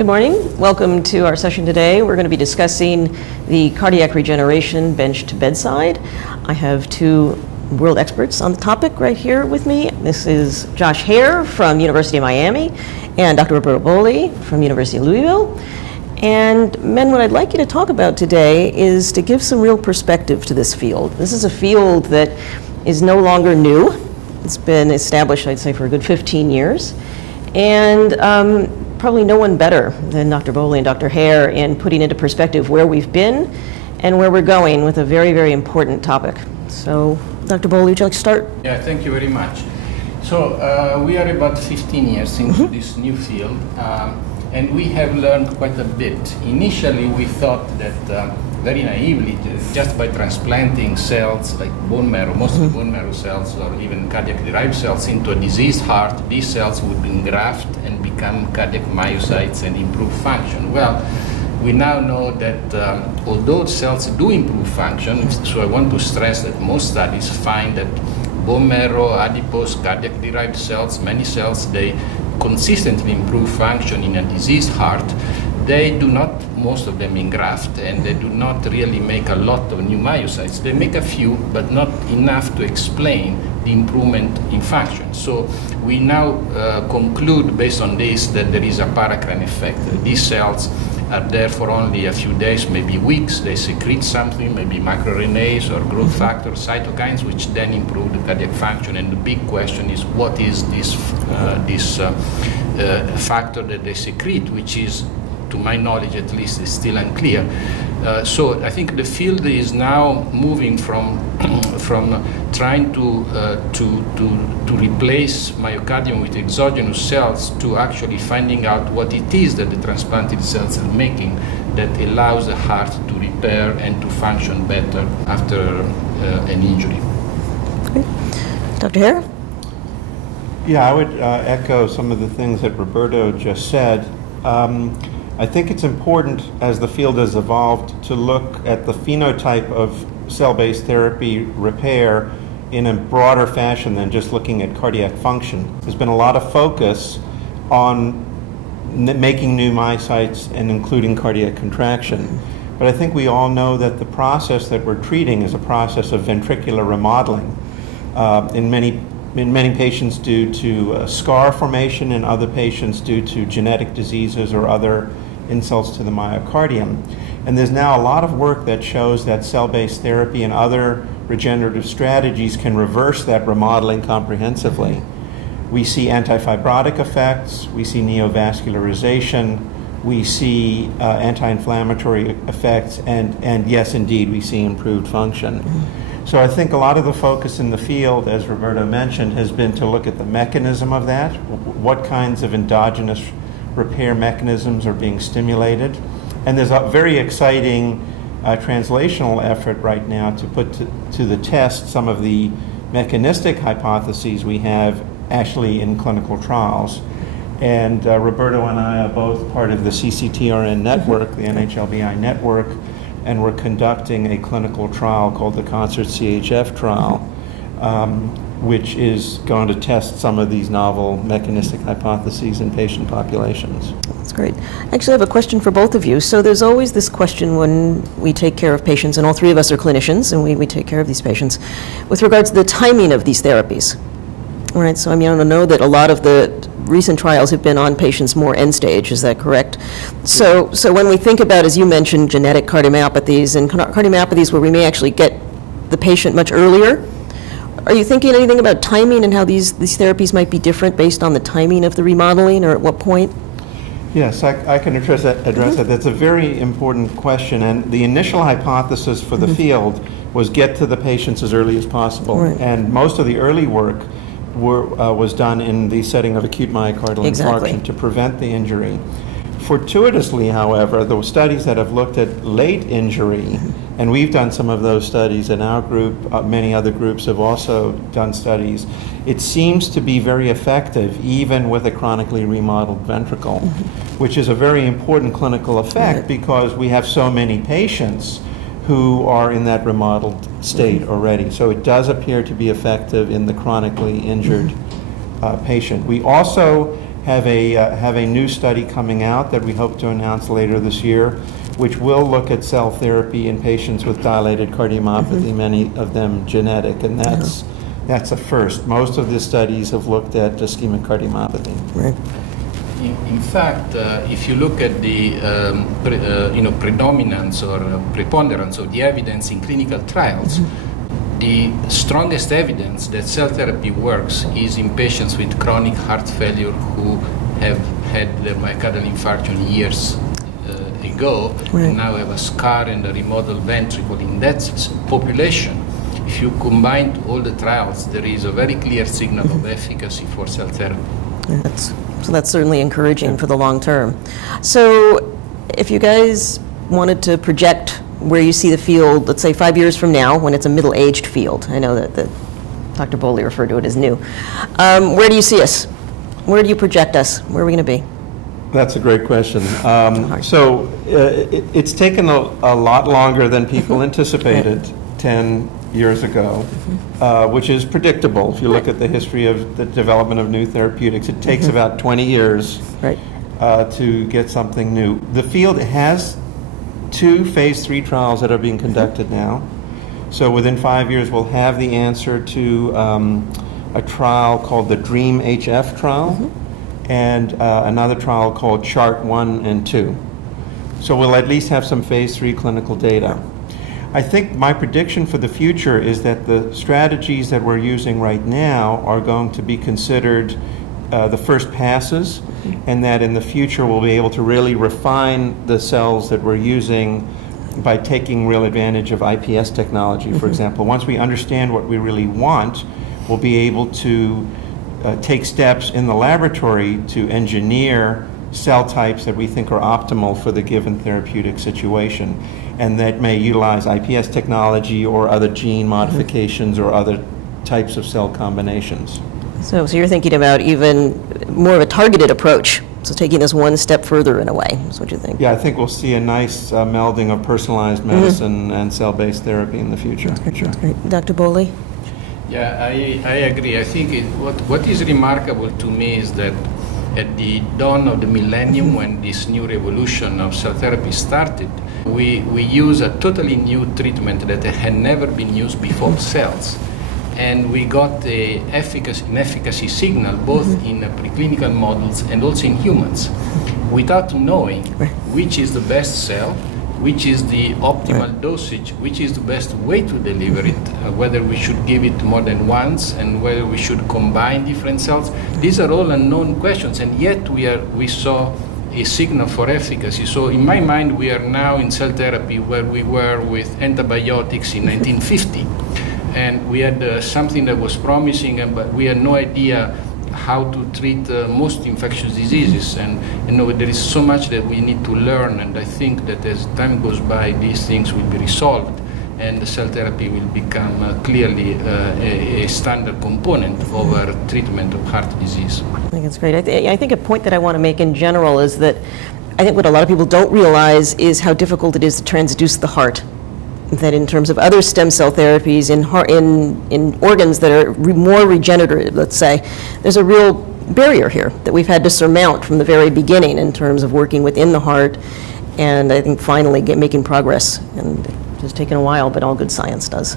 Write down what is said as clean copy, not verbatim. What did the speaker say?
Good morning. Welcome to our session today. We're going to be discussing the cardiac regeneration bench to bedside. I have two world experts on the topic right here with me. This is Josh Hare from University of Miami and Dr. Roberto Bolli from University of Louisville. And men, what I'd like you to talk about today is to give some real perspective to this field. This is a field that is no longer new. It's been established, I'd say, for a good 15 years. And probably no one better than Dr. Bolli and Dr. Hare in putting into perspective where we've been and where we're going with a very, very important topic. So, Dr. Bolli, would you like to start? Yeah, thank you very much. So, we are about 15 years into this new field, and we have learned quite a bit. Initially, we thought that very naively, just by transplanting cells like bone marrow, mostly bone marrow cells or even cardiac-derived cells into a diseased heart, these cells would engraft and become cardiac myocytes and improve function. Well, we now know that although cells do improve function, so I want to stress that most studies find that bone marrow, adipose, cardiac-derived cells, many cells, they consistently improve function in a diseased heart. They do not, most of them, engraft, and they do not really make a lot of new myocytes. They make a few, but not enough to explain the improvement in function. So we now conclude, based on this, that there is a paracrine effect. These cells are there for only a few days, maybe weeks. They secrete something, maybe microRNAs or growth factors, cytokines, which then improve the cardiac function. And the big question is, what is this, factor that they secrete, which is, to my knowledge at least, is still unclear. So I think the field is now moving from trying to replace myocardium with exogenous cells to actually finding out what it is that the transplanted cells are making that allows the heart to repair and to function better after an injury. Okay. Dr. Hare? Yeah, I would echo some of the things that Roberto just said. I think it's important, as the field has evolved, to look at the phenotype of cell-based therapy repair in a broader fashion than just looking at cardiac function. There's been a lot of focus on making new myocytes and including cardiac contraction. But I think we all know that the process that we're treating is a process of ventricular remodeling. In many patients due to scar formation, in other patients due to genetic diseases or other insults to the myocardium. And there's now a lot of work that shows that cell-based therapy and other regenerative strategies can reverse that remodeling comprehensively. We see antifibrotic effects, we see neovascularization, we see anti-inflammatory effects, and yes, indeed, we see improved function. So I think a lot of the focus in the field, as Roberto mentioned, has been to look at the mechanism of that, what kinds of endogenous repair mechanisms are being stimulated. And there's a very exciting translational effort right now to put to the test some of the mechanistic hypotheses we have actually in clinical trials. And Roberto and I are both part of the CCTRN network, the NHLBI network, and we're conducting a clinical trial called the CONCERT-CHF trial, which is going to test some of these novel mechanistic hypotheses in patient populations. That's great. Actually, I have a question for both of you. So there's always this question when we take care of patients, and all three of us are clinicians, and we take care of these patients, with regards to the timing of these therapies. All right, so I mean, I know that a lot of the recent trials have been on patients more end stage, is that correct? So when we think about, as you mentioned, genetic cardiomyopathies and cardiomyopathies where we may actually get the patient much earlier, are you thinking anything about timing and how these therapies might be different based on the timing of the remodeling, or at what point? Yes, I can address that. That's a very important question, and the initial hypothesis for the field was get to the patients as early as possible. Right. And most of the early work was done in the setting of acute myocardial infarction to prevent the injury. Fortuitously, however, the studies that have looked at late injury, and we've done some of those studies in our group, many other groups have also done studies, it seems to be very effective even with a chronically remodeled ventricle, which is a very important clinical effect because we have so many patients who are in that remodeled state already. So it does appear to be effective in the chronically injured patient. We also have a new study coming out that we hope to announce later this year, which will look at cell therapy in patients with dilated cardiomyopathy, many of them genetic, and that's a first. Most of the studies have looked at ischemic cardiomyopathy. Right. In fact, if you look at the predominance or preponderance of the evidence in clinical trials, the strongest evidence that cell therapy works is in patients with chronic heart failure who have had their myocardial infarction years ago, and now have a scar and a remodeled ventricle. In that population, if you combine all the trials, there is a very clear signal of efficacy for cell therapy. So that's certainly encouraging for the long term. So if you guys wanted to project where you see the field, let's say 5 years from now, when it's a middle-aged field, I know that Dr. Bolli referred to it as new, where do you see us? Where do you project us? Where are we going to be? That's a great question. It's taken a lot longer than people anticipated 10 years ago, which is predictable. If you look at the history of the development of new therapeutics, it takes about 20 years to get something new. The field has 2 phase 3 trials that are being conducted now. So within 5 years, we'll have the answer to a trial called the DREAM-HF trial, and another trial called CHART-1 and 2. So we'll at least have some phase 3 clinical data. I think my prediction for the future is that the strategies that we're using right now are going to be considered the first passes, and that in the future we'll be able to really refine the cells that we're using by taking real advantage of IPS technology, for example. Once we understand what we really want, we'll be able to take steps in the laboratory to engineer cell types that we think are optimal for the given therapeutic situation, and that may utilize IPS technology or other gene modifications or other types of cell combinations. So you're thinking about even more of a targeted approach, so taking this one step further in a way, is what you think? Yeah, I think we'll see a nice melding of personalized medicine and cell-based therapy in the future. That's great. Dr. Bolli? Yeah, I agree. I think what is remarkable to me is that at the dawn of the millennium, when this new revolution of cell therapy started, we use a totally new treatment that had never been used before, cells. And we got an efficacy signal both in preclinical models and also in humans, without knowing which is the best cell, which is the optimal dosage, which is the best way to deliver it, whether we should give it more than once, and whether we should combine different cells. These are all unknown questions, and yet we saw a signal for efficacy. So in my mind, we are now in cell therapy where we were with antibiotics in 1950. And we had something that was promising, but we had no idea how to treat most infectious diseases. And there is so much that we need to learn, and I think that as time goes by, these things will be resolved, and the cell therapy will become clearly a standard component of our treatment of heart disease. I think it's great. I think a point that I want to make in general is that I think what a lot of people don't realize is how difficult it is to transduce the heart. That in terms of other stem cell therapies in organs that are more regenerative, let's say, there's a real barrier here that we've had to surmount from the very beginning in terms of working within the heart, and I think finally making progress. And it's taken a while, but all good science does.